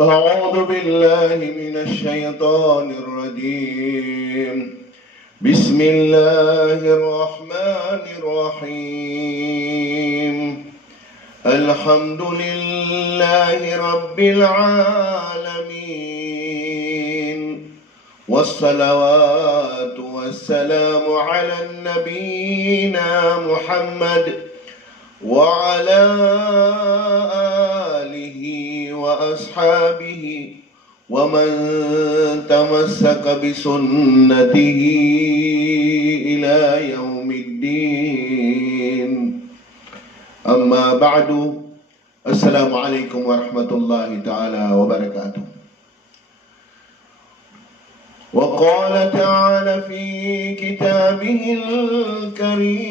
أعوذ بالله من الشيطان الرجيم. بسم الله الرحمن الرحيم. الحمد لله رب العالمين، والصلوات والسلام على نبينا محمد وعلى آله وأصحابه ومن تمسك بسنته إلى يوم الدين. أما بعد، السلام عليكم ورحمة الله تعالى وبركاته. وقال تعالى في كتابه الكريم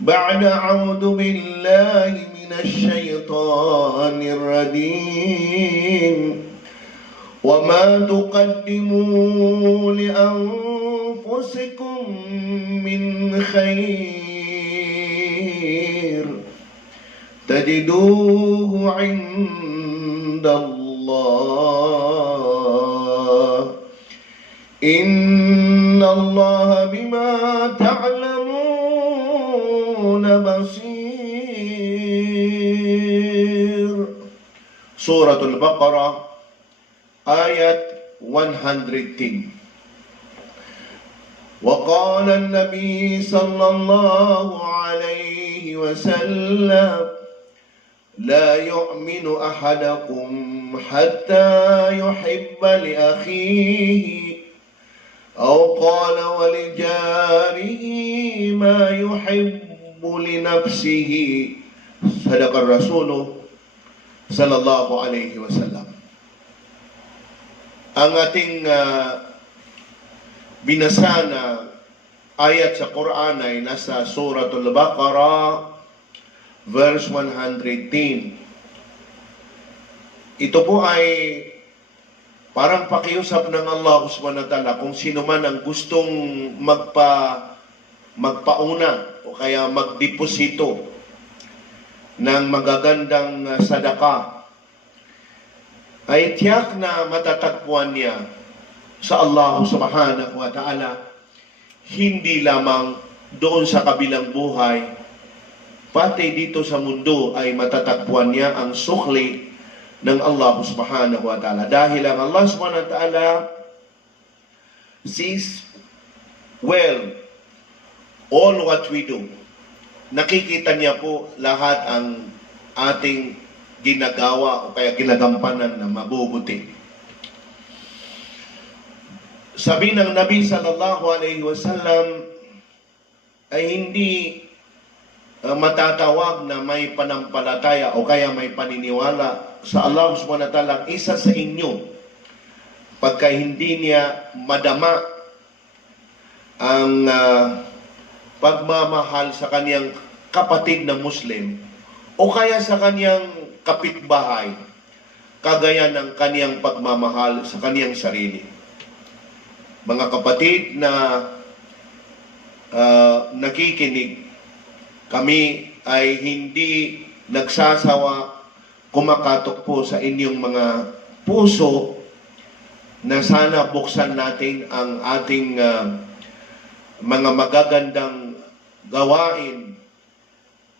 بعد أعوذ بالله من الشيطان الرجيم: وما تقدموا لأنفسكم من خير تجدوه عند الله إن الله بما تعلمون بصير. سورة البقرة آية 110. وقال النبي صلى الله عليه وسلم: لا يؤمن أحدكم حتى يحب لأخيه أو قال ولجاره ما يحب لنفسه. صدق الرسول صلى الله عليه وسلم. Ang ating binasa na ayat sa Quran ay nasa Suratul Baqarah, verse 110. Ito po ay parang pakiusap ng Allah subhanahu wa ta'ala kung sino man ang gustong magpauna o kaya magdeposito ng magagandang sadaka, ay tiyak na matatagpuan niya sa Allah subhanahu wa ta'ala, hindi lamang doon sa kabilang buhay, pati dito sa mundo ay matatagpuan niya ang sukli ng Allah subhanahu wa ta'ala. Dahil ang Allah subhanahu wa ta'ala sees well all what we do. Nakikita niya po lahat ang ating ginagawa o kaya ginagampanan na mabubuti. Sabi ng Nabi sallallahu alaihi wasallam ay hindi matatawag na may panampalataya o kaya may paniniwala sa Allah subhanahu wa ta'ala isa sa inyo pagka hindi niya madama ang pagmamahal sa kaniyang kapatid na Muslim o kaya sa kaniyang kapitbahay kagaya ng kaniyang pagmamahal sa kaniyang sarili. Mga kapatid na nakikinig, kami ay hindi nagsasawa kumakatok po sa inyong mga puso na sana buksan natin ang ating mga magagandang gawain,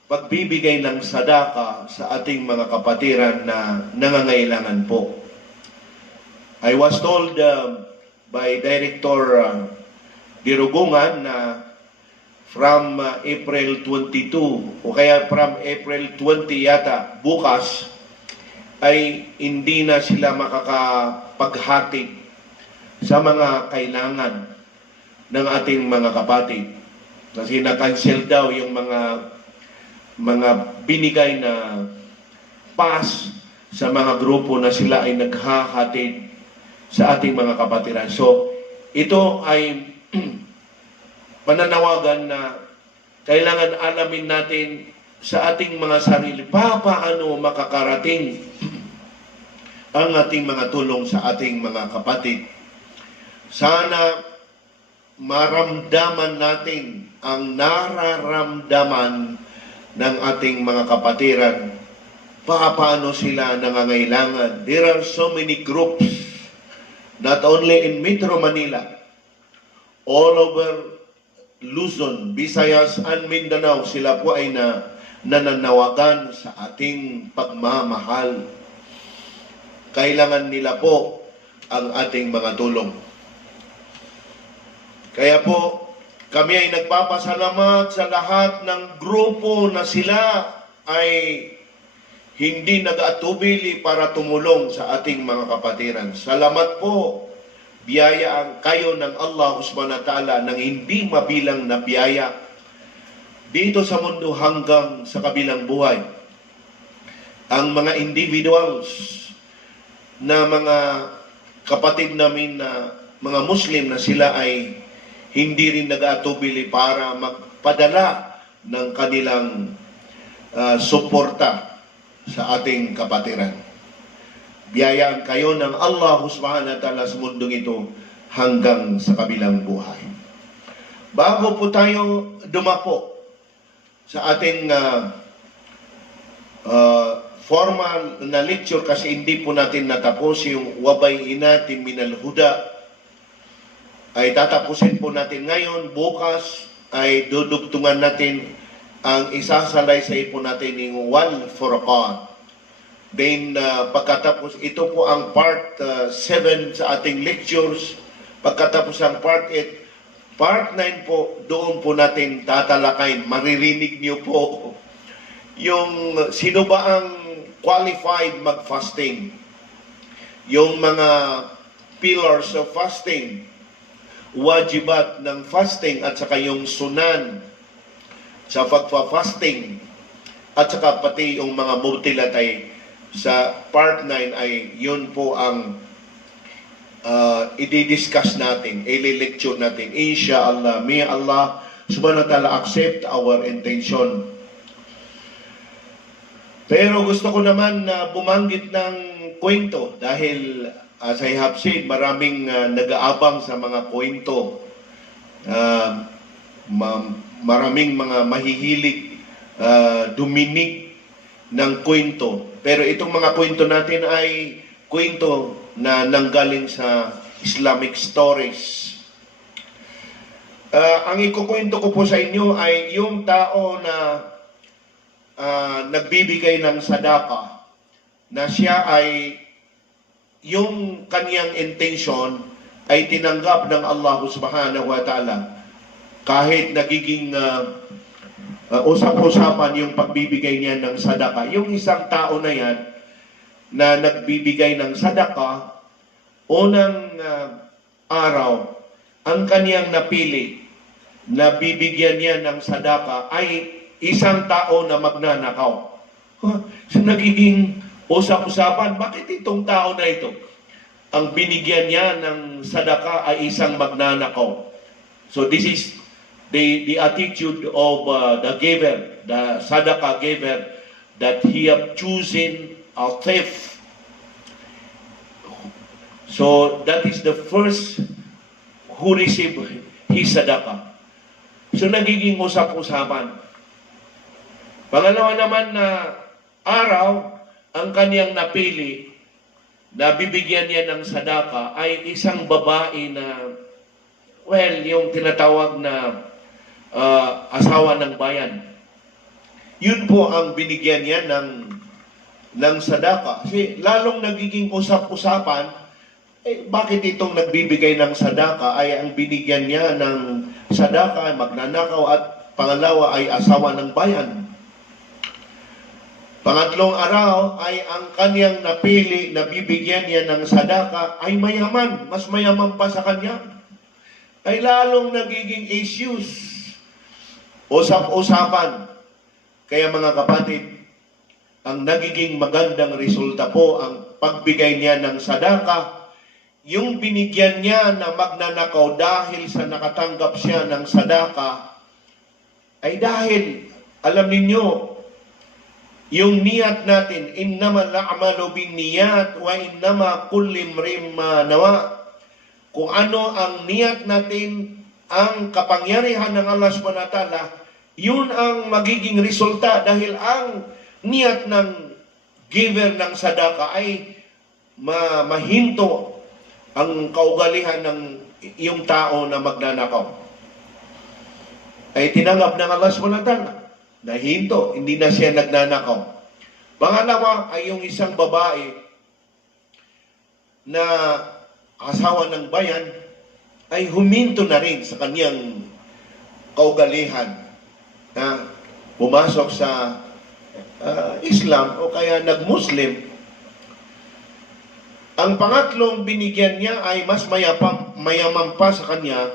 pagbibigay ng sadaka sa ating mga kapatiran na nangangailangan po. I was told by Director Dirugungan na from April 22 o kaya from April 20 yata, bukas, ay hindi na sila makakapaghatid sa mga kailangan ng ating mga kapatid. Kasi na-cancel daw yung mga binigay na pass sa mga grupo na sila ay naghahatid sa ating mga kapatiran. So, ito ay pananawagan na kailangan alamin natin sa ating mga sarili paano makakarating ang ating mga tulong sa ating mga kapatid. Sana maramdaman natin ang nararamdaman ng ating mga kapatiran paano sila nangangailangan. There are so many groups, not only in Metro Manila, all over Luzon, Visayas, and Mindanao, sila po ay nananawagan sa ating pagmamahal. Kailangan nila po ang ating mga tulong. Kaya po, kami ay nagpapasalamat sa lahat ng grupo na sila ay hindi nag-atubili para tumulong sa ating mga kapatiran. Salamat po. Biyayaan kayo ng Allah subhanahu wa ta'ala ng hindi mabilang na biyaya dito sa mundo hanggang sa kabilang buhay. Ang mga individuals na mga kapatid namin na mga Muslim na sila ay hindi rin nag-atubili para magpadala ng kanilang suporta sa ating kapatiran. Biyayaan kayo ng Allah subhanahu wa ta'ala sa mundong ito hanggang sa kabilang buhay. Bago po tayo dumapo sa ating formal na lecture, kasi hindi po natin natapos yung wabay inatin minal huda, ay tatapusin po natin ngayon. Bukas ay dudugtungan natin ang isasalaysay po natin yung Wal Furqan. Then, pagkatapos, ito po ang part 7 sa ating lectures. Pagkatapos ang part 8, part 9 po, doon po natin tatalakayin. Maririnig niyo po yung sino ba ang qualified mag-fasting. Yung mga pillars of fasting, wajibat ng fasting, at saka yung sunan sa pagpa-fasting, at saka pati yung mga mubtilatay. Sa part 9 ay yun po ang i-discuss natin, i-lecture natin. Inshallah, may Allah subhanahu wa ta'ala accept our intention. Pero gusto ko naman na bumanggit ng kwento dahil as I have said, maraming nag-aabang sa mga kwento. Maraming mga mahihilig duminig ng kwento. Pero itong mga kwento natin ay kwento na nanggaling sa Islamic stories. Ang ikukwento ko po sa inyo ay yung tao na nagbibigay ng sadaka, na siya ay yung kaniyang intention ay tinanggap ng Allah subhanahu wa ta'ala. Kahit nagiging usap-usapan yung pagbibigay niya ng sadaka. Yung isang tao na yan na nagbibigay ng sadaka, unang araw, ang kaniyang napili na bibigyan niya ng sadaka ay isang tao na magnanakaw. So nagiging usap-usapan, bakit itong tao na ito, ang binigyan niya ng sadaka ay isang magnanakaw? So this is the attitude of the giver, the sadaqah giver, that he have chosen a thief. So that is the first who receive his sadaqah. So nagiging usap-usapan. Pangalawa naman na araw, ang kaniyang napili na bibigyan niya ng sadaka ay isang babae na, well, yung tinatawag na asawa ng bayan. Yun po ang binigyan niya ng sadaka. Kasi lalong nagiging usap-usapan, bakit itong nagbibigay ng sadaka ay ang binigyan niya ng sadaka ay magnanakaw, at pangalawa ay asawa ng bayan. Pangatlong araw ay ang kaniyang napili na bibigyan niya ng sadaka ay mayaman, mas mayaman pa sa kanya. Ay lalong nagiging issues, usap-usapan. Kaya mga kapatid, ang nagiging magandang resulta po ang pagbigay niya ng sadaka, yung binigyan niya na magnanakaw dahil sa nakatanggap siya ng sadaka, ay dahil, alam ninyo, yung niyat natin, innamal a'malu binniyat wa innama kulli imrin ma nawa. Kung ano ang niyat natin, ang kapangyarihan ng Allah subhanahu wa ta'ala, yun ang magiging resulta, dahil ang niyat ng giver ng sadaka ay mahinto ang kaugalihan ng yung tao na magnanakaw. Ay tinanggap ng Allah SWT. Nahinto, hindi na siya nagnanakaw. Pangalawa ay yung isang babae na asawa ng bayan ay huminto na rin sa kaniyang kaugalihan na pumasok sa Islam o kaya nag-Muslim. Ang pangatlong binigyan niya ay mas mayaman pa sa kanya.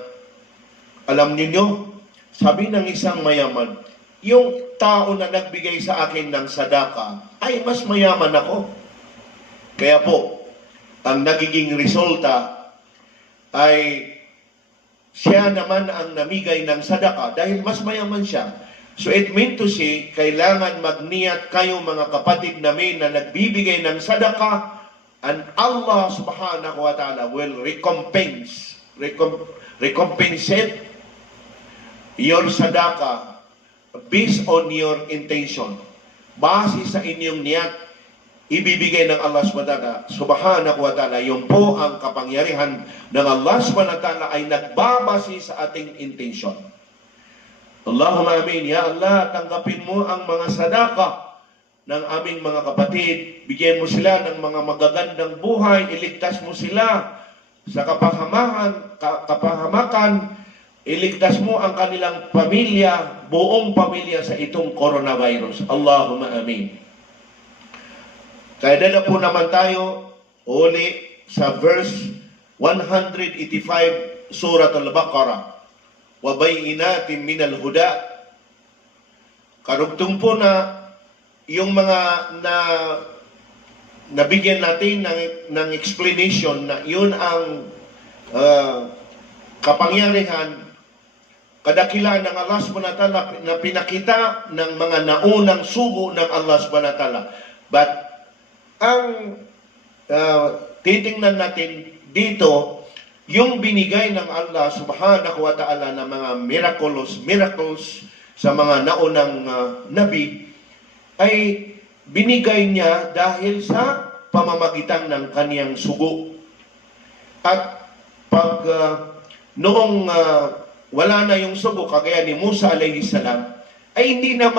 Alam niyo, sabi ng isang mayaman, yung tao na nagbigay sa akin ng sadaka ay mas mayaman ako. Kaya po, ang nagiging resulta ay siya naman ang namigay ng sadaka dahil mas mayaman siya. So it meant to say, kailangan magniyat kayo mga kapatid namin na nagbibigay ng sadaka, and Allah subhanahu wa ta'ala will recompensate your sadaka based on your intention. Base sa inyong niyat, ibibigay ng Allah subhanahu wa ta'ala. Yung po ang kapangyarihan ng Allah subhanahu wa ta'ala ay nagbabase sa ating intention. Allahumma amin. Ya Allah, tanggapin mo ang mga sadaka ng aming mga kapatid. Bigyan mo sila ng mga magagandang buhay. Iligtas mo sila sa kapahamakan. Iligtas mo ang kanilang pamilya, buong pamilya sa itong coronavirus. Allahumma amin. Kaya dala po naman tayo uli sa verse 185 Surat Al-Baqarah. وَبَيِّنَاتٍ مِنَ الْهُدَى. Karugtong po na yung mga nabigyan natin ng explanation na yun ang kapangyarihan, kadakilaan ng Allah subhanahu wa ta'ala na pinakita ng mga naunang sugo ng Allah subhanahu wa ta'ala. But ang titingnan natin dito, yung binigay ng Allah subhanahu wa ta'ala na mga miracles sa mga naunang nabi, ay binigay niya dahil sa pamamagitan ng kaniyang sugo. At pag noong wala na yung sugo, kagaya ni Musa alayhi salam, ay hindi na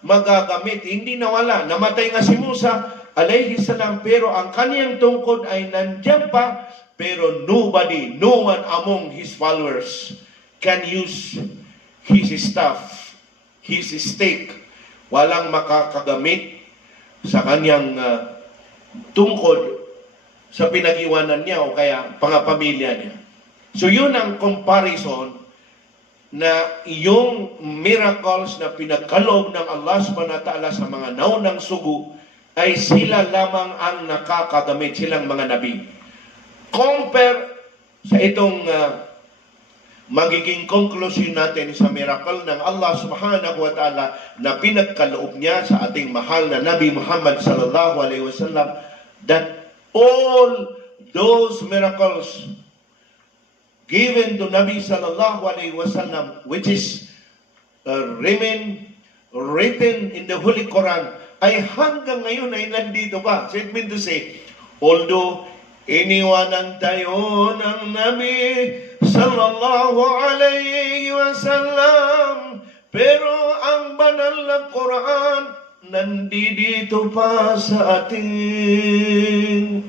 magagamit, hindi na wala. Namatay nga si Musa alayhi salam, pero ang kaniyang tungkod ay nandiyan pa, pero no one among his followers can use his staff, his stake. Walang makakagamit sa kanyang tungkod sa pinag-iwanan niya o kaya pangapamilya niya. So yun ang comparison na yung miracles na pinagkaloob ng Allah subhanahu wa ta'ala sa mga naunang sugo ay sila lamang ang nakakagamit, silang mga nabi. Compare sa itong magiging conclusion natin sa miracle ng Allah subhanahu wa ta'ala na pinagkaloob niya sa ating mahal na Nabi Muhammad sallallahu alaihi wasallam, that all those miracles given to Nabi sallallahu alaihi wasallam, which is written in the Holy Quran, ay hanggang ngayon ay nandito pa. So it means to say, although iniwanan tayo ng Nabi sallallahu alayhi wasallam, pero ang banal na Quran nandito pa sa atin.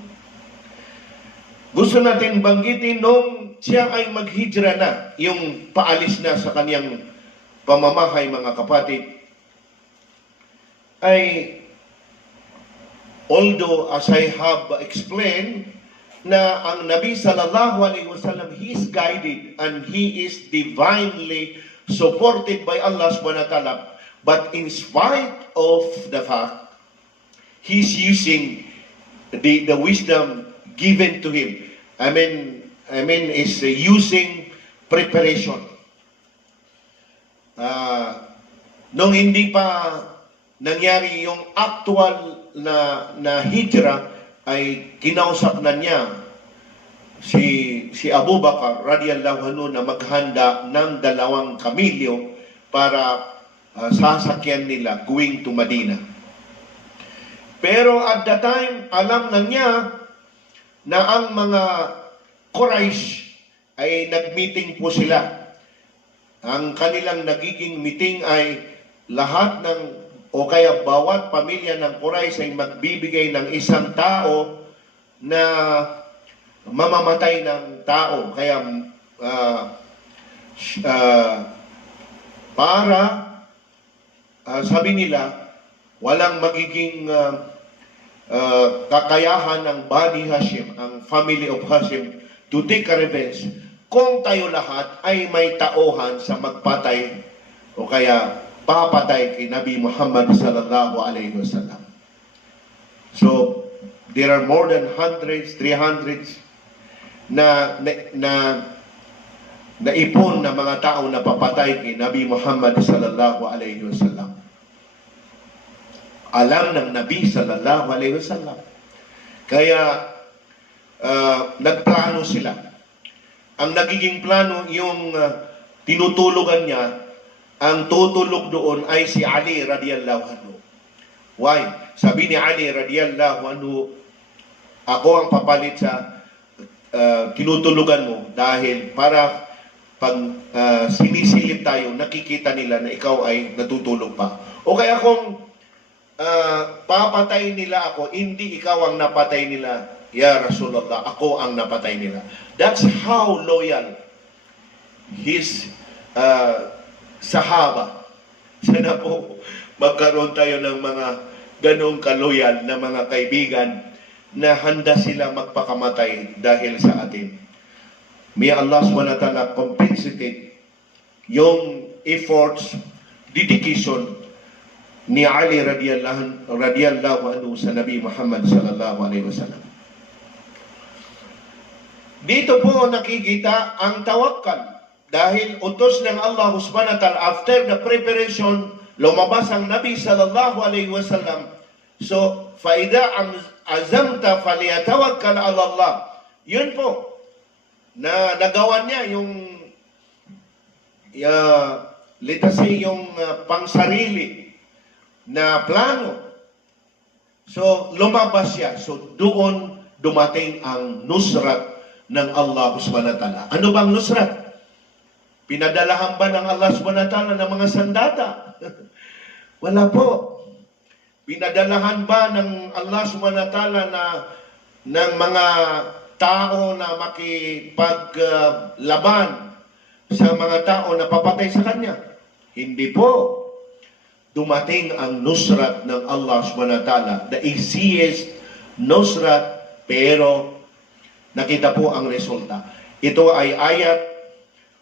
Gusto natin banggitin nung siya ay maghijra na, yung paalis na sa kanyang pamamahay, mga kapatid, ay although as I have explained, na ang Nabi sallallahu alaihi wasallam, he is guided and he is divinely supported by Allah subhanahu wa ta'ala. But in spite of the fact, he's using the wisdom given to him. I mean is using preparation. Nung hindi pa nangyari yung actual na hijra, ay kinausap na niya si Abu Bakar radiyallahu anhu na maghanda ng 2 kamilyo para sasakyan nila going to Medina. Pero at the time, alam na niya na ang mga Quraysh ay nag-meeting po sila. Ang kanilang nagiging meeting ay lahat ng, o kaya bawat pamilya ng Quraysh ay magbibigay ng isang tao na mamamatay ng tao. Kaya sabi nila, walang magiging kakayahan ng Bani Hashim, ang family of Hashim, to take a revenge kung tayo lahat ay may tauhan sa magpatay o kaya papatay kay Nabi Muhammad sallallahu alaihi wasallam. So, there are more than hundreds, 300s na ipon na mga tao na papatay kay Nabi Muhammad sallallahu alaihi wasallam. Alam ng Nabi sallallahu alaihi wasallam. Kaya nagplano sila. Ang nagiging plano, yung tinutulugan niya, ang tutulog doon ay si Ali radiyallahu anhu. Why? Sabi ni Ali radiyallahu anhu, ako ang papalit sa tinutulugan mo dahil para pag sinisilip tayo, nakikita nila na ikaw ay natutulog pa. O kaya kung papatay nila ako, hindi ikaw ang napatay nila, ya Rasulullah, ako ang napatay nila. That's how loyal his sahaba. Sana po magkaroon tayo ng mga ganong kaloyal na mga kaibigan na handa sila magpakamatay dahil sa atin. May Allah SWT compensate yung efforts, dedication ni Ali radiyallahu anhu sa Nabi Muhammad sallallahu alaihi wasallam. Dito po nakikita ang tawakkal. Dahil utos ng Allah subhanahu wa ta'ala, after the preparation, lumabas ang Nabi sallallahu alaihi wasallam. So, faida azamta faliyatawakkal ala Allah. Yun po, na nagawa niya yung let's say yung pangsarili na plano. So, lumabas siya. So, doon dumating ang nusrat ng Allah subhanahu wa ta'ala. Ano bang nusrat? Pinadalahan ba ng Allah subhanahu wa ta'ala ng mga sandata? Wala po. Pinadalahan ba ng Allah subhanahu wa ta'ala ng mga tao na makipaglaban sa mga tao na papatay sa kanya? Hindi po. Dumating ang nusrat ng Allah subhanahu wa ta'ala, the easiest nusrat, pero nakita po ang resulta. Ito ay ayat,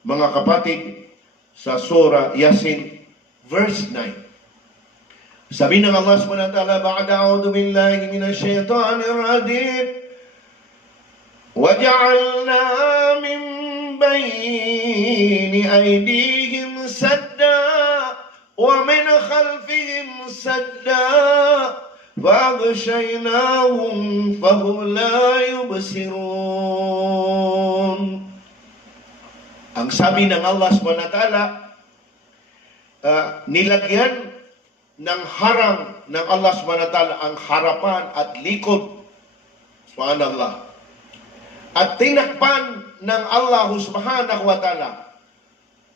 mga kapatid, sa Surah Yasin, verse 9. Sabi ng Allah subhanahu wa ta'ala, ba'da a'udhu billahi minash shaitanir rajim, وَجَعَلْنَا مِنْ بَيْنِ أَيْدِيهِمْ سَدًّا وَمِنْ خَلْفِهِمْ سَدًّا فَأَغْشَيْنَاهُمْ فَهُمْ لَا يُبْصِرُونَ. Ang sabi ng Allah subhanahu wa ta'ala, nilagyan ng harang ng Allah subhanahu wa ta'ala ang harapan at likod. Subhanallah. At tinakpan ng Allah subhanahu wa ta'ala,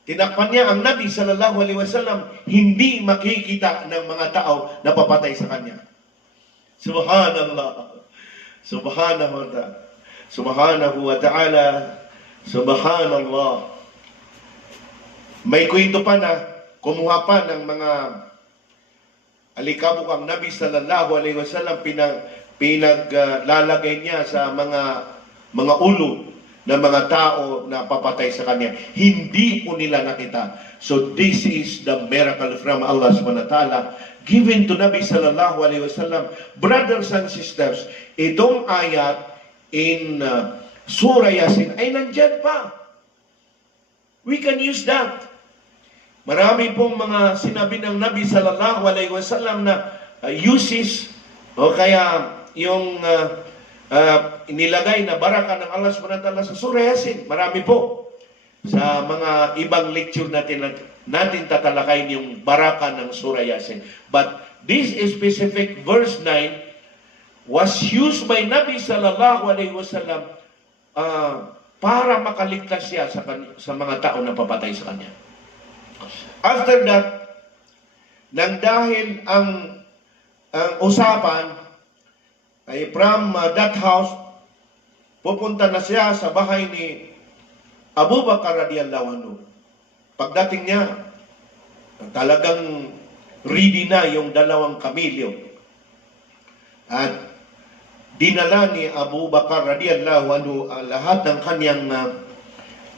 tinakpan niya ang Nabi sallallahu alaihi wasallam, hindi makikita ng mga tao na papatay sa kanya. Subhanallah. Subhanahu wa ta'ala. Subhanahu wa ta'ala. Subhanallah. May kwento pa na kumuha pa ng mga alikabok ang Nabi sallallahu alaihi wasallam, pinaglalagay niya sa mga ulo ng mga tao na papatay sa kanya. Hindi po nila nakita. So this is the miracle from Allah subhanahu wa ta'ala given to Nabi sallallahu alaihi wasallam. Brothers and sisters, itong ayat in Surah Yasin ay nandyan pa. We can use that. Marami pong mga sinabi ng Nabi sallallahu alaihi wasallam na uses o kaya yung inilagay na baraka ng Allah subhanahu wa ta'ala sa Surah Yasin. Marami po. Sa mga ibang lecture natin tatalakayin yung baraka ng Surah Yasin. But this specific verse 9 was used by Nabi sallallahu alaihi wasallam para makaligtas siya sa mga tao na papatay sa kanya. After that, nang dahil ang usapan ay from that house, pupunta na siya sa bahay ni Abu Bakar radiyallahu anhu. Pagdating niya, talagang ready na yung dalawang kamilyo. At dinala ni Abu Bakar radiyallahu anhu lahat ng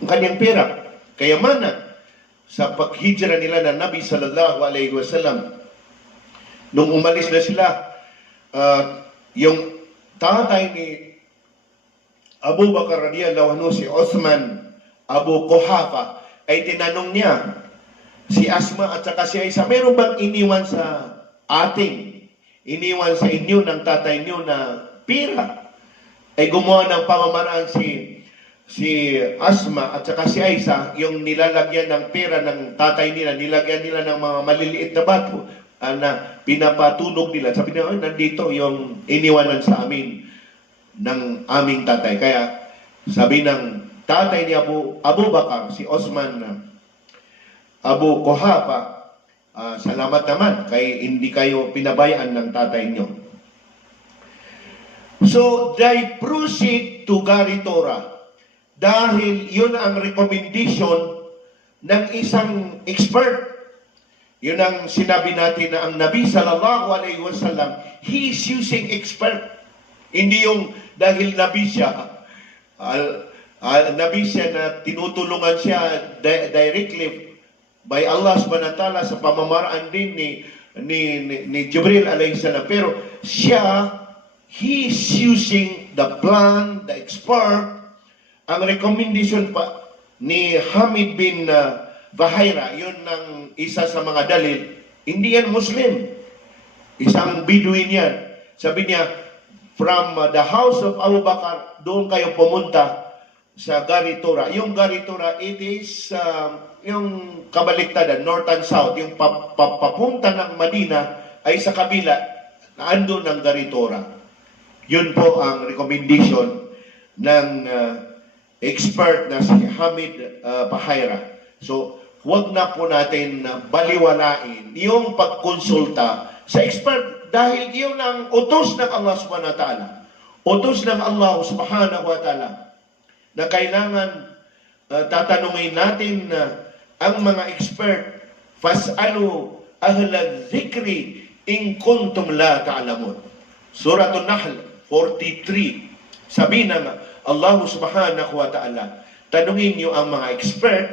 kanyang pera, kayamanan sa paghijra nila ng Nabi sallallahu alaihi wasallam. Nung umalis na sila, yung tatay ni Abu Bakar radiyallahu anhu, si Uthman Abu Quhafa, ay tinanong niya si Asma at saka si Aisha, meron bang iniwan sa iniwan sa inyo ng tatay niyo na pira? Ay gumawa ng pamamaraan si Asma at saka si Aisha, yung nilalagyan ng pera ng tatay nila, nilagyan nila ng mga maliliit na bato na pinapatunog nila. Sabi nila, nandito yung iniwanan sa amin ng aming tatay. Kaya sabi ng tatay ni Abu Bakar, si Osman Abu Quhafa, salamat naman kay hindi kayo pinabayaan ng tatay niyo. So they proceed to Garitora dahil yun ang recommendation ng isang expert. Yun ang sinabi natin na ang Nabi sallallahu alaihi wasallam, he is using expert. Hindi yung dahil Nabi siya, Nabi siya na tinutulungan siya directly by Allah subhanahu wa ta'ala sa pamamaraan din ni Jibril alayhi salam. Pero siya, he is using the plan, the expert, ang recommendation pa ni Hamid bin Bahira, yun ang isa sa mga dalil. Hindi yan Muslim. Isang Bedouin yan. Sabi niya, from the house of Abu Bakar, doon kayo pumunta sa Garitora. Yung Garitora, it is yung kabaliktaran, north and south. Yung papunta ng Madina ay sa kabila, naandun ng Garitora. Yun po ang recommendation ng expert na si Hamid Bahira. So, huwag na po natin baliwalain yung pagkonsulta sa expert dahil yun ang utos ng Allah subhanahu wa ta'ala. Utos ng Allah subhanahu wa ta'ala na kailangan tatanungin natin ang mga expert. Fas'alu ahla dhikri in kuntum la ta'lamun. Suratul Nahl 43. Sabi ng Allah subhanahu wa ta'ala, tanungin niyo ang mga expert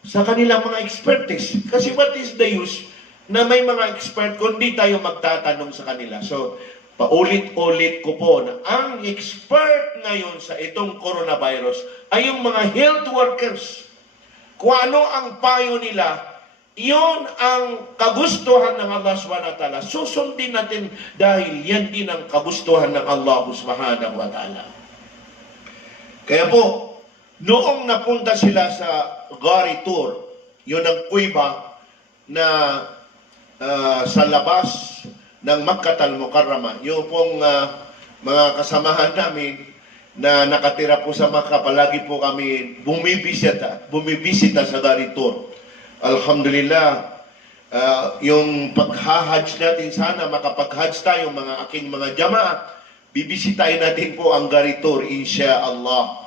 sa kanilang mga expertise. Kasi what is the use na may mga expert kung di tayo magtatanong sa kanila? So, paulit-ulit ko po na ang expert ngayon sa itong coronavirus ay yung mga health workers. Kung ano ang payo nila, yun ang kagustuhan ng Allah subhanahu wa ta'ala. Susundin natin dahil yan din ang kagustuhan ng Allah subhanahu wa ta'ala. Kaya po, noong napunta sila sa Garitor, yun ang kuiba na sa labas ng Makkah al-Mukarramah. Yung pong mga kasamahan namin na nakatira po sa Makkah, palagi po kami bumibisita sa Garitor. Alhamdulillah, yung pag-hajj natin, sana makapag-hajj tayo, mga aking mga jamaah, bibisitahin natin po ang Garitor, insya Allah.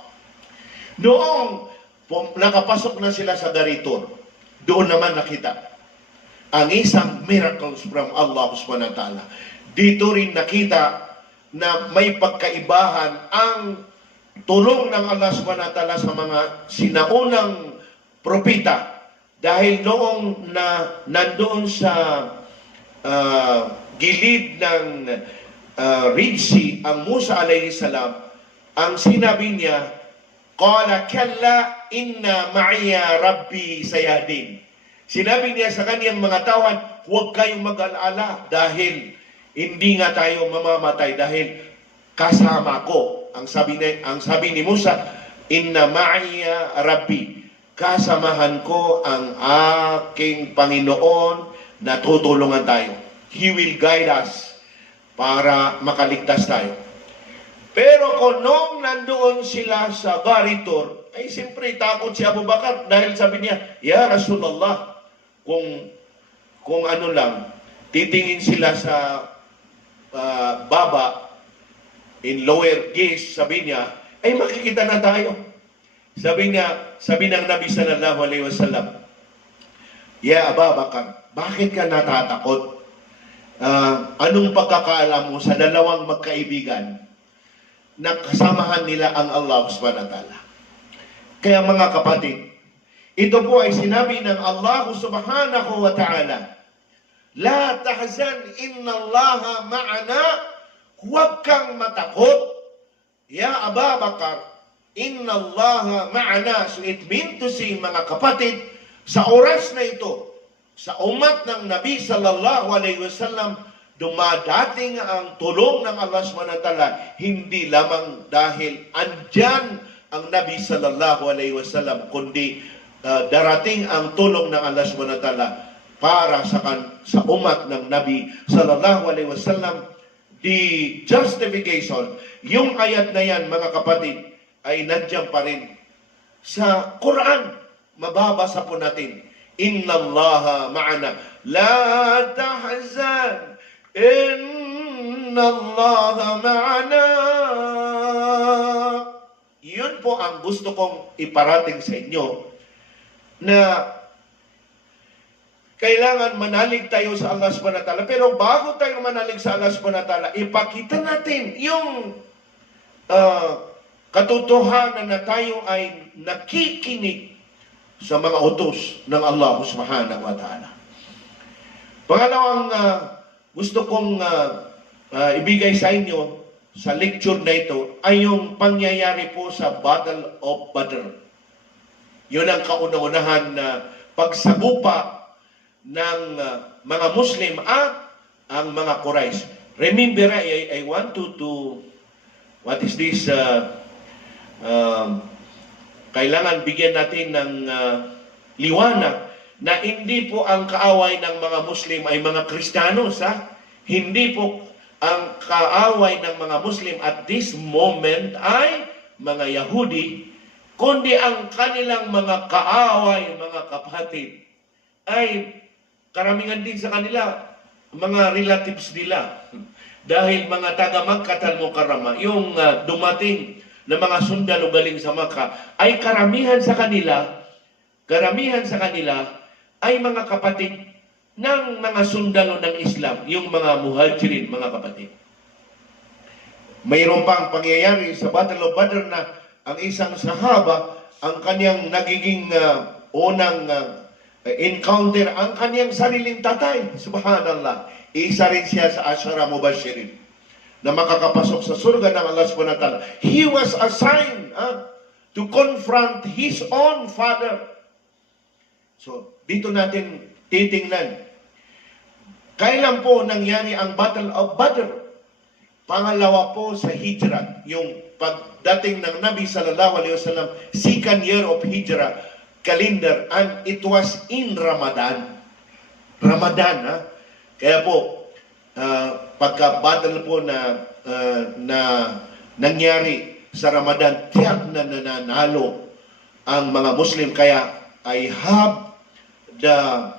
Noong nakapasok na sila sa Garitor, doon naman nakita ang isang miracles from Allah subhanahu wa ta'ala. Dito rin nakita na may pagkaibahan ang tulong ng Allah subhanahu wa ta'ala sa mga sinaunang propeta. Dahil noong nandoon sa gilid ng Red Sea, ang Musa alayhi salam, ang sinabi niya, qala kalla inna ma'iya rabbi sayahdin. Sinabi niya sa kaniyang mga tawad, huwag kayong mag-alala dahil hindi nga tayo mamamatay dahil kasama ko. Ang sabi ni Musa, inna ma'iya rabbi, kasamahan ko ang aking Panginoon na tutulungan tayo. He will guide us. para makaligtas tayo. Pero kung noong nandoon sila sa Baritor, ay siyempre takot si Abu Bakar dahil sabi niya, Ya Rasulullah, kung ano lang, titingin sila sa baba, in lower gaze, sabi niya, ay makikita na tayo. Sabi ng Nabi sallallahu alaihi wasallam, Ya Abu Bakar, bakit ka natatakot? Anong pagkakaalam mo sa dalawang magkaibigan na kasamahan nila ang Allah subhanahu wa ta'ala? Kaya mga kapatid, ito po ay sinabi ng Allah subhanahu wa ta'ala, La tahzan inna Allah ma'ana, huwag kang matakot, Ya Abu Bakar, inna Allah ma'ana. So it means to say, mga kapatid, sa oras na ito, sa umat ng Nabi sallallahu alaihi wasallam, dumadating ang tulong ng Allah subhanahu wa ta'ala, hindi lamang dahil andyan ang Nabi sallallahu alaihi wasallam, kundi darating ang tulong ng Allah subhanahu wa ta'ala para sa umat ng Nabi sallallahu alaihi wasallam. The justification, yung ayat na yan, mga kapatid, ay nandiyan pa rin sa Quran. Mababasa po natin, Inna Allaha ma'ana, la tahzan, Inna Allaha ma'ana. Yun po ang gusto kong iparating sa inyo, na kailangan manalig tayo sa Allah subhanahu wa ta'ala. Pero bago tayo manalig sa Allah subhanahu wa ta'ala, ipakita natin yung katotohanan na tayo ay nakikinig sa mga utos ng Allah subhanahu wa ta'ala. Pangalawang gusto kong ibigay sa inyo sa lecture na ito ay yung pangyayari po sa Battle of Badr. Yun ang kauna-unahan na pagsagupa ng mga Muslim at ang mga Quraysh. Remember, I want to what is this? Kailangan bigyan natin ng liwanag na hindi po ang kaaway ng mga Muslim ay mga Kristiyanos. Hindi po ang kaaway ng mga Muslim at this moment ay mga Yahudi, kundi ang kanilang mga kaaway, mga kapatid, ay karamihan din sa kanila, mga relatives nila. Dahil mga taga Makkah al-Mukarramah, yung dumating na mga sundalo galing sa Makkah, ay karamihan sa kanila ay mga kapatid ng mga sundalo ng Islam, yung mga muhajirin, mga kapatid. Mayroon pang pangyayari sa Battle of Badr na ang isang sahaba, ang kanyang nagiging unang encounter, ang kanyang sariling tatay. Subhanallah. Isa rin siya sa Ashara Mubashirin na makakapasok sa surga ng Allah subhanahu wa ta'ala. He was assigned to confront his own father. So, dito natin titingnan. Kailan po nangyari ang Battle of Badr? Pangalawa po sa Hijrah, yung pagdating ng Nabi sallallahu alaihi wasallam, second year of Hijrah calendar, and it was in Ramadan. Ramadan, Kaya po, pagka-battle po na nangyari sa Ramadan, tiyak na nananalo ang mga Muslim. Kaya I have the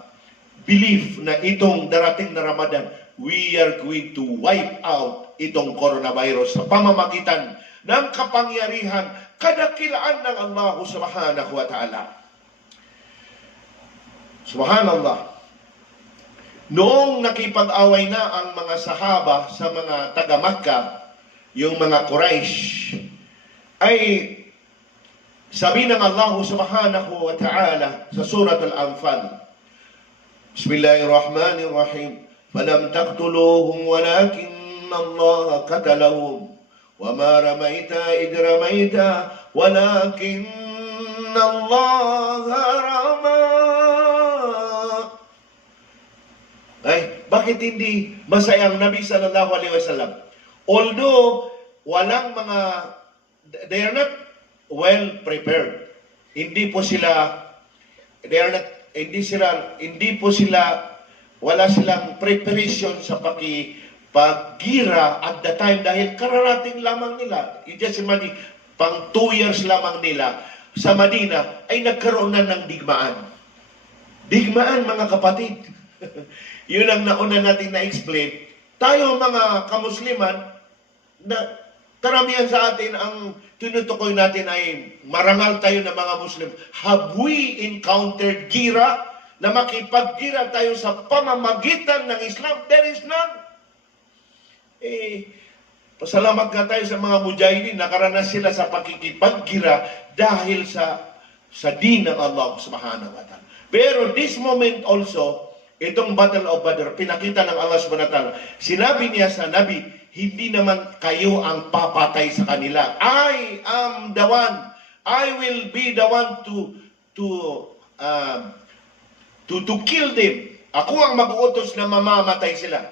belief na itong darating na Ramadan, we are going to wipe out itong coronavirus sa pamamagitan ng kapangyarihan, kadakilaan ng Allah subhanahu wa ta'ala. Subhanallah. Noong nakipag-away na ang mga sahaba sa mga taga-Makkah, yung mga Quraysh, ay sabi ng Allah subhanahu wa ta'ala sa Surat Al-Anfal, Bismillahirrahmanirrahim, فَلَمْ تَقْتُلُوهُمْ وَلَكِنَّ اللَّهَ قَتَلَهُمْ وَمَا رَمَيْتَ إِذْ رَمَيْتَ وَلَكِنَّ اللَّهَ رَمَى. Ay, bakit hindi masaya ang Nabi sallallahu alaihi wasallam? Although walang they are not well prepared. Wala silang preparation sa paggira at the time dahil kararating lamang nila. Just imagine, pang 2 years lamang nila sa Madina ay nagkaroon na ng digmaan. Digmaan, mga kapatid. Yun ang nauna natin na-explain. Tayo mga kamusliman, na karamihan sa atin ang tinutukoy natin ay marangal tayo na mga Muslim. Have we encountered gira? Na makipaggira tayo sa pamamagitan ng Islam? There is none. Pasalamat ka tayo sa mga mujahidin, nakaranas sila sa pakikipaggira dahil sa din ng Allah subhanahu wa ta'ala. Pero this moment also, itong Battle of Badr, pinakita ng Allah subhanahu wa ta'ala, sinabi niya sa Nabi, hindi naman kayo ang papatay sa kanila. I am the one. I will be the one to kill them. Ako ang mag-uutos na mamamatay sila.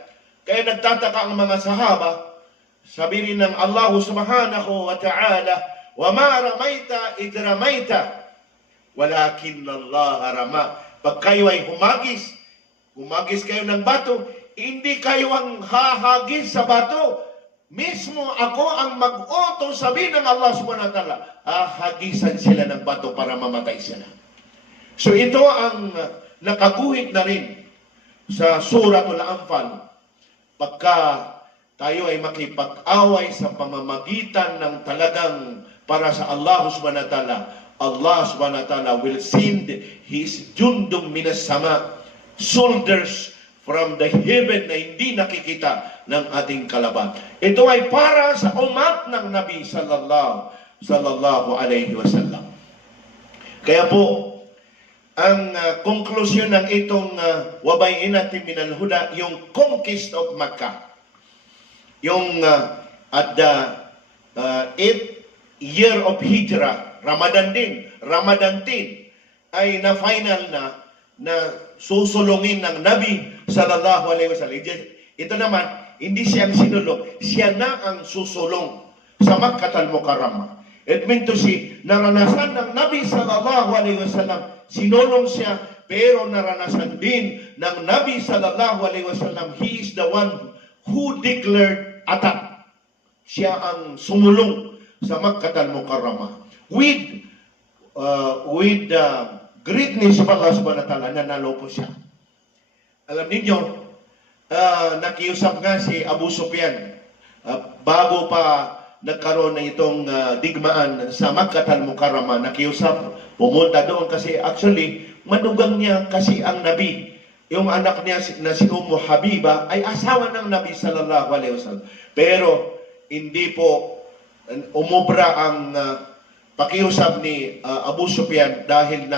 Kaya nagtataka ang mga sahaba, sabi rin ng Allah subhanahu wa ta'ala, wa ma ramaita id ramaita, walakin Allah rama. Pag kayo ay humagis kayo ng bato, hindi kayo ang hahagis sa bato. Mismo ako ang mag-utos, sabi ng Allah subhanahu wa ta'ala, hagisan sila ng bato para mamatay sila. So ito ang nakaguhit na rin sa Suratul Anfal. Pagka tayo ay makipag-away sa pamamagitan ng talagang para sa Allah subhanahu wa ta'ala, Allah subhanahu wa ta'ala will send His jundum minas sama, soldiers from the heaven na hindi nakikita ng ating kalaban. Ito ay para sa umat ng Nabi sallallahu alaihi wasallam. Kaya po, ang konklusyon ng itong wabayin natin minal huda, yung conquest of Makkah. Yung at the 8th year of Hijrah, Ramadan 10, ay na-final na susulungin ng Nabi sallallahu alaihi wasallam. Ito naman, hindi siya ang sinulong, siya na ang susulong sa Makkah al-Mukarramah. It meant to say, naranasan ng Nabi sallallahu alaihi wasallam, sinulong siya, pero naranasan din ng Nabi sallallahu alaihi wasallam, he is the one who declared attack. Siya ang sumulong sa Makkah al-Mukarramah. With the greatness of Allah subhanahu wa ta'ala, nanalo po siya. Alam ninyo, nakiusap nga si Abu Sufyan, bago pa nagkaroon na itong digmaan sa Makkah al-Mukarramah, nakiusap, pumunta doon kasi actually, manugang niya kasi ang Nabi. Yung anak niya na si Habiba ay asawa ng Nabi sallallahu alaihi wasallam. Pero hindi po umubra ang pakiusap ni Abu Sufyan dahil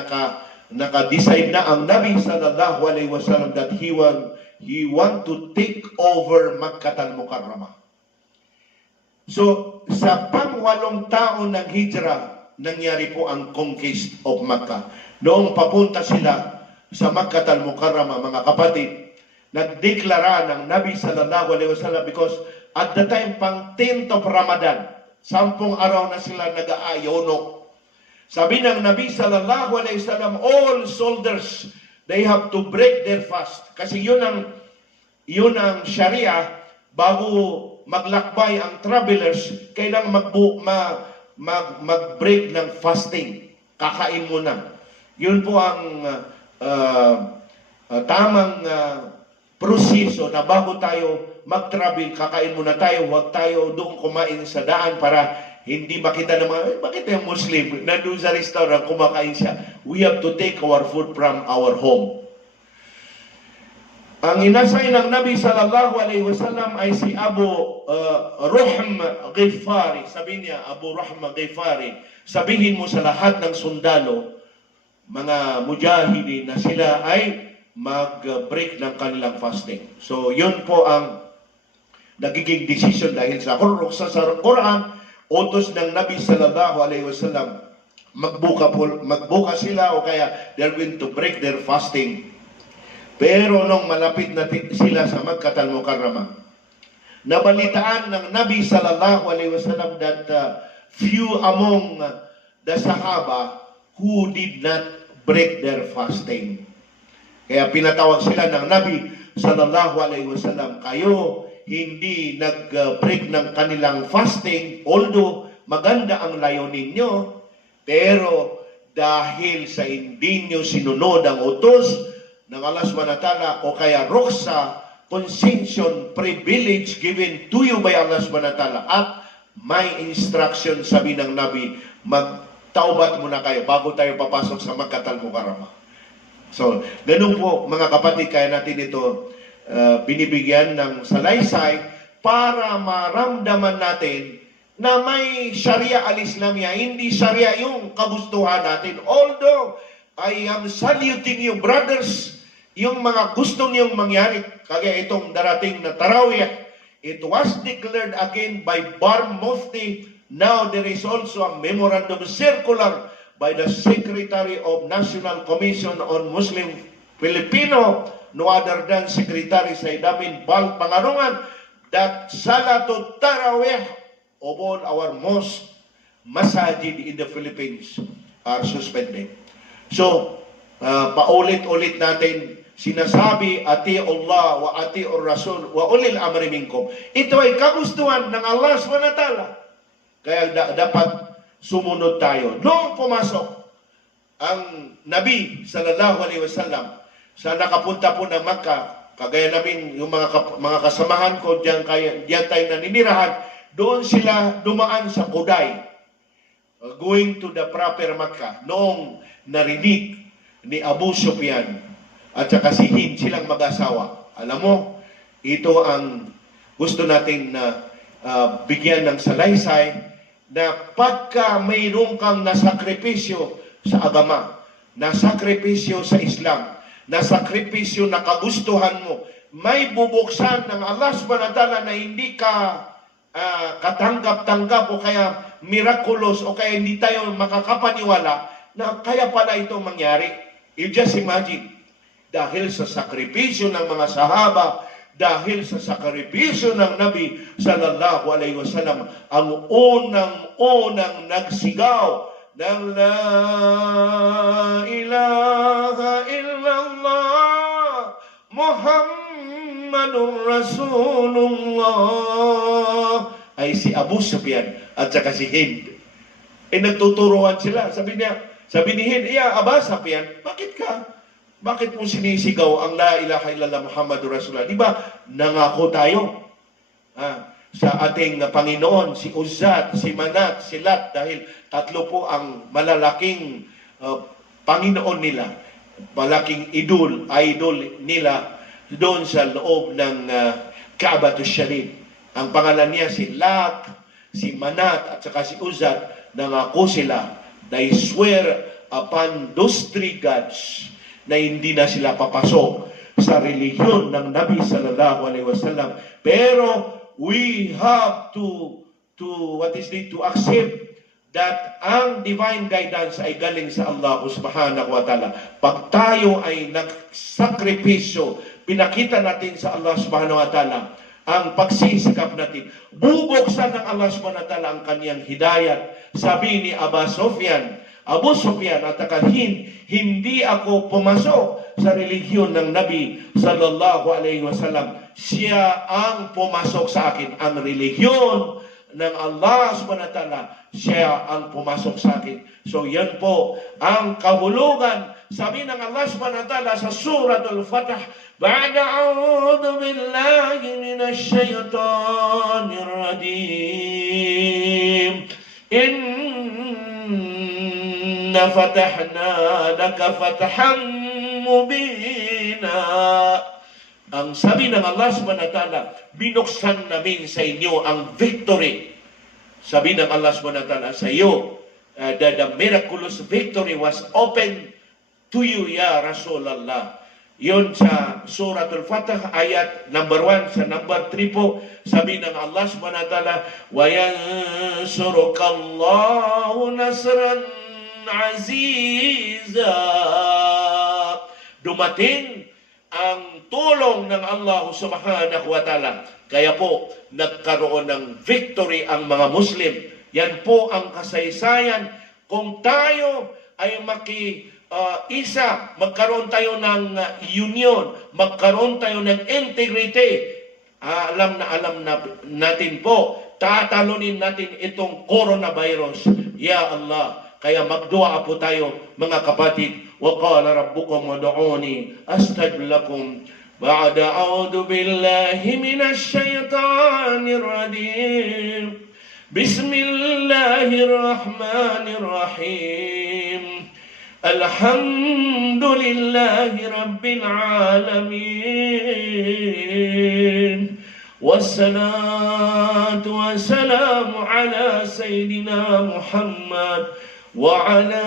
naka-decide na ang Nabi sallallahu alaihi wasallam that he want to take over Makkah al-Mukarramah. So, sa pang-8 taon ng hijrah, nangyari po ang conquest of Makkah. Noong papunta sila sa Makkah al-Mukarramah, mga kapatid, nagdeklara ng Nabi sallallahu alaihi wasallam because at the time, pang 10th of Ramadan, 10 araw na sila nag-aayono. Sabi ng Nabi sallallahu alaihi wasallam, all soldiers, they have to break their fast. Kasi yun ang Sharia, bago maglakbay ang travelers, kailangan mag-break ng fasting. Kakain muna. Yun po ang tamang proseso na bago tayo mag-travel, kakain muna tayo, huwag tayo doon kumain sa daan para hindi makita ng mga, bakit yung Muslim nandun sa restaurant, kumakain siya. We have to take our food from our home. Ang inasay ng Nabi sallallahu alaihi wasallam ay si Abu Ruhm Ghifari. Sabi niya, Abu Ruhm Ghifari, sabihin mo sa lahat ng sundalo, mga mujahidin, na sila ay mag-break ng kanilang fasting. So, yun po ang nagiging decision dahil sa Quran, utos ng Nabi sallallahu alaihi wasallam, magbuka sila o kaya they're going to break their fasting. Pero nung malapit na sila sa Makkah al-Mukarramah, nabalitaan ng Nabi sallallahu alaihi wasallam that few among the Sahaba who did not break their fasting. Kaya pinatawag sila ng Nabi sallallahu alaihi wasallam, kayo hindi nag-break ng kanilang fasting, although maganda ang layunin ninyo, pero dahil sa hindi nyo sinunod ang utos ng Allah subhanahu wa ta'ala o kaya ruksa, concession, privilege given to you by Allah subhanahu wa ta'ala, at may instruction, sabi ng Nabi, magtaubat muna kayo bago tayo papasok sa Makkah al-Mukarramah. So, ganun po mga kapatid, kaya natin ito binibigyan ng salaysay para maramdaman natin na may Sharia al-Islamia, hindi Sharia yung kagustuhan natin. Although, I am saluting you, brothers, yung mga gusto niyong mangyari, kaya itong darating na Tarawih, it was declared again by Bar Mufti. Now there is also a memorandum circular by the Secretary of National Commission on Muslim Filipino, no other than Secretary Saidamin Bal Pangarungan, that Salatul Tarawih of all our mosque, masajid in the Philippines are suspended. So, paulit-ulit natin sinasabi, ati Allah wa ati Rasul wa ulil amri minkum. Ito ay kagustuhan ng Allah SWT. Kaya dapat sumunod tayo. Noong pumasok ang Nabi sallallahu alaihi wasallam sa nakapunta po ng Makkah, kagaya namin yung mga kasamahan ko diyan tayo naninirahan, doon sila dumaan sa Kuday, going to the proper Makkah. Noong narinig ni Abu Sufyan at saka si Hind, silang mag-asawa. Alam mo, ito ang gusto natin na bigyan ng salaysay, na pagka mayroon kang nasakripisyo sa agama, nasakripisyo sa Islam, nasakripisyo na kagustuhan mo, may bubuksan ng Allah subhanahu wa ta'ala na hindi ka katanggap-tanggap o kaya miraculous o kaya hindi tayo makakapaniwala na kaya pala ito mangyari. You just imagine, dahil sa sakripisyo ng mga sahaba, dahil sa sakripisyo ng Nabi sallallahu alaihi wasallam, ang unang nagsigaw ng La ilaha illallah Muhammadur Rasulullah ay si Abu Sufyan at saka si Hind. Nagtuturuan sila. Sabi ni Hind, Aba Sufyan, bakit mo sinisigaw ang La ilaha illallah Muhammadur Rasulullah? Di ba nangako tayo sa ating Panginoon, si Uzzat, si Manat, si Lat, dahil tatlo po ang malalaking Panginoon nila, malaking idol nila doon sa loob ng Ka'batus Sharif. Ang pangalan niya si Lat, si Manat, at saka si Uzzat. Nangako sila, they swear upon those three gods na hindi na sila papasok sa relihiyon ng Nabi sallallahu alaihi wasallam. Pero we have to accept that ang divine guidance ay galing sa Allah subhanahu wa ta'ala. Pag tayo ay nagsakripisyo, pinakita natin sa Allah subhanahu wa ta'ala ang pagsisikap natin, bubuksan ng Allah subhanahu wa ta'ala ang kaniyang hidayat. Sabi ni Abu Sufyan at Hind, hindi ako pumasok sa relihiyon ng Nabi sallallahu alaihi wasallam. Siya ang pumasok sa akin. Ang relihiyon ng Allah subhanahu wa ta'ala, siya ang pumasok sa akin. So yan po ang kahulugan. Sabi ng Allah subhanahu wa ta'ala sa Suratul Fatah, Ba'da a'udhu billahi minash shaytanir rajim. Inna fatahna laka fathan mubina. Ang sabi ng Allah subhanahu wa ta'ala, binuksan namin sa inyo ang victory. Sabi ng Allah subhanahu wa ta'ala sa iyo, the miraculous victory was open to you, ya Rasulullah. Yun sa Suratul Fatah, ayat number 1. Sa number 3 po, sabi ng Allah subhanahu wa ta'ala, وَيَنْصُرُكَ اللَّهُ نَصْرًا عَزِيزًا. Dumating ang tulong ng Allah subhanahu wa ta'ala. Kaya po, nagkaroon ng victory ang mga Muslim. Yan po ang kasaysayan. Kung tayo ay isa, magkaroon tayo ng union, magkaroon tayo ng integrity, alam natin po, tatalunin natin itong coronavirus. Ya Allah, kaya magdua po tayo mga kapatid. Wa qala rabbukum ud'uni astajib lakum. Ba'da a'udzu billahi minash syaitanir rajim. Bismillahirrahmanirrahim. Alhamdulillahi rabbil alamin. Wassalatu wassalamu ala sayyidina Muhammad wa ala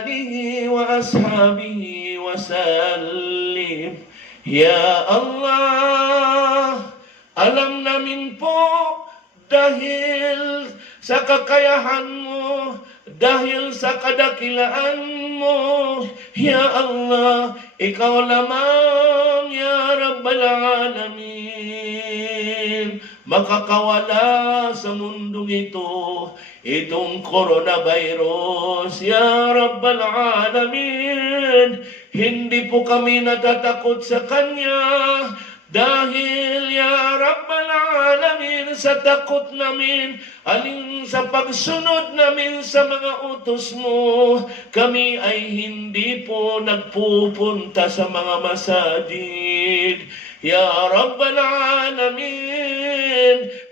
alihi wa ashabihi wa sallim. Ya Allah, alam namin po dahil sa kakayahan mo, dahil sa kadakilaan mo, Ya Allah, ikaw lamang, Ya Rabbal Alamin, makakawala sa mundong ito, itong coronavirus, Ya Rabbal Alamin. Hindi po kami natatakot sa Kanya, dahil Ya Rabbal Alamin, sa takot namin, alin sa pagsunod namin sa mga utos mo, kami ay hindi po nagpupunta sa mga masajid, Ya Rabbal Alamin.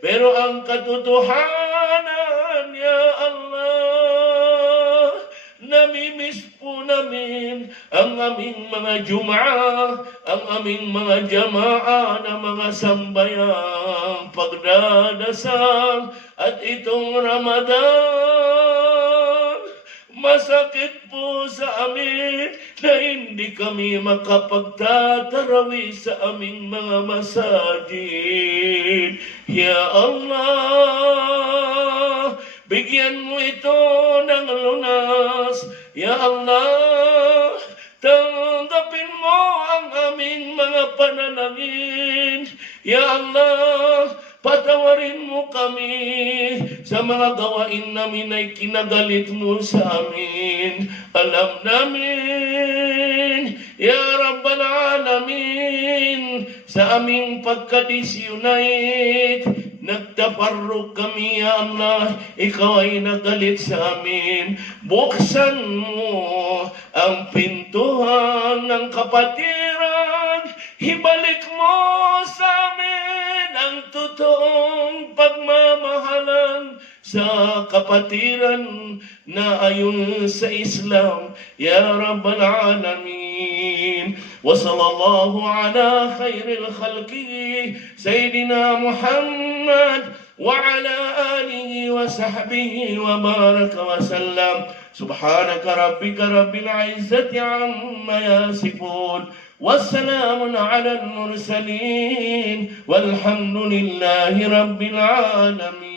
Pero ang katotohanan, Ya Allah, namimiss po namin ang aming mga Jum'ah, ang aming mga Jamaah na mga sambayang pagdadasal. At itong Ramadan, masakit po sa amin na hindi kami makapagtatarawi sa aming mga masajid. Ya Allah, bigyan mo ito ng lunas. Ya Allah, tanggapin mo ang aming mga panalangin. Ya Allah, patawarin mo kami sa mga gawain namin ay kinagalit mo sa amin. Alam namin, Ya Rabbal Alamin, sa aming pagka-disunite, nagtaparrok kami, Ya Allah, ikaw ay nagalit sa amin. Buksan mo ang pintuhan ng kapatiran, ibalik mo sa amin ang totoong pagmamahalan sa kapatiran na ayon sa Islam, Ya Rabbal Alamin. Wa sallallahu ala khairil khalqi Sayyidina Muhammad wa ala alihi wa sahbihi wa baraka wa sallam. Subhanaka rabbika rabbil izzati amma yasifun. Wassalamun ala al-mursalin walhamdulillahi rabbil alamin.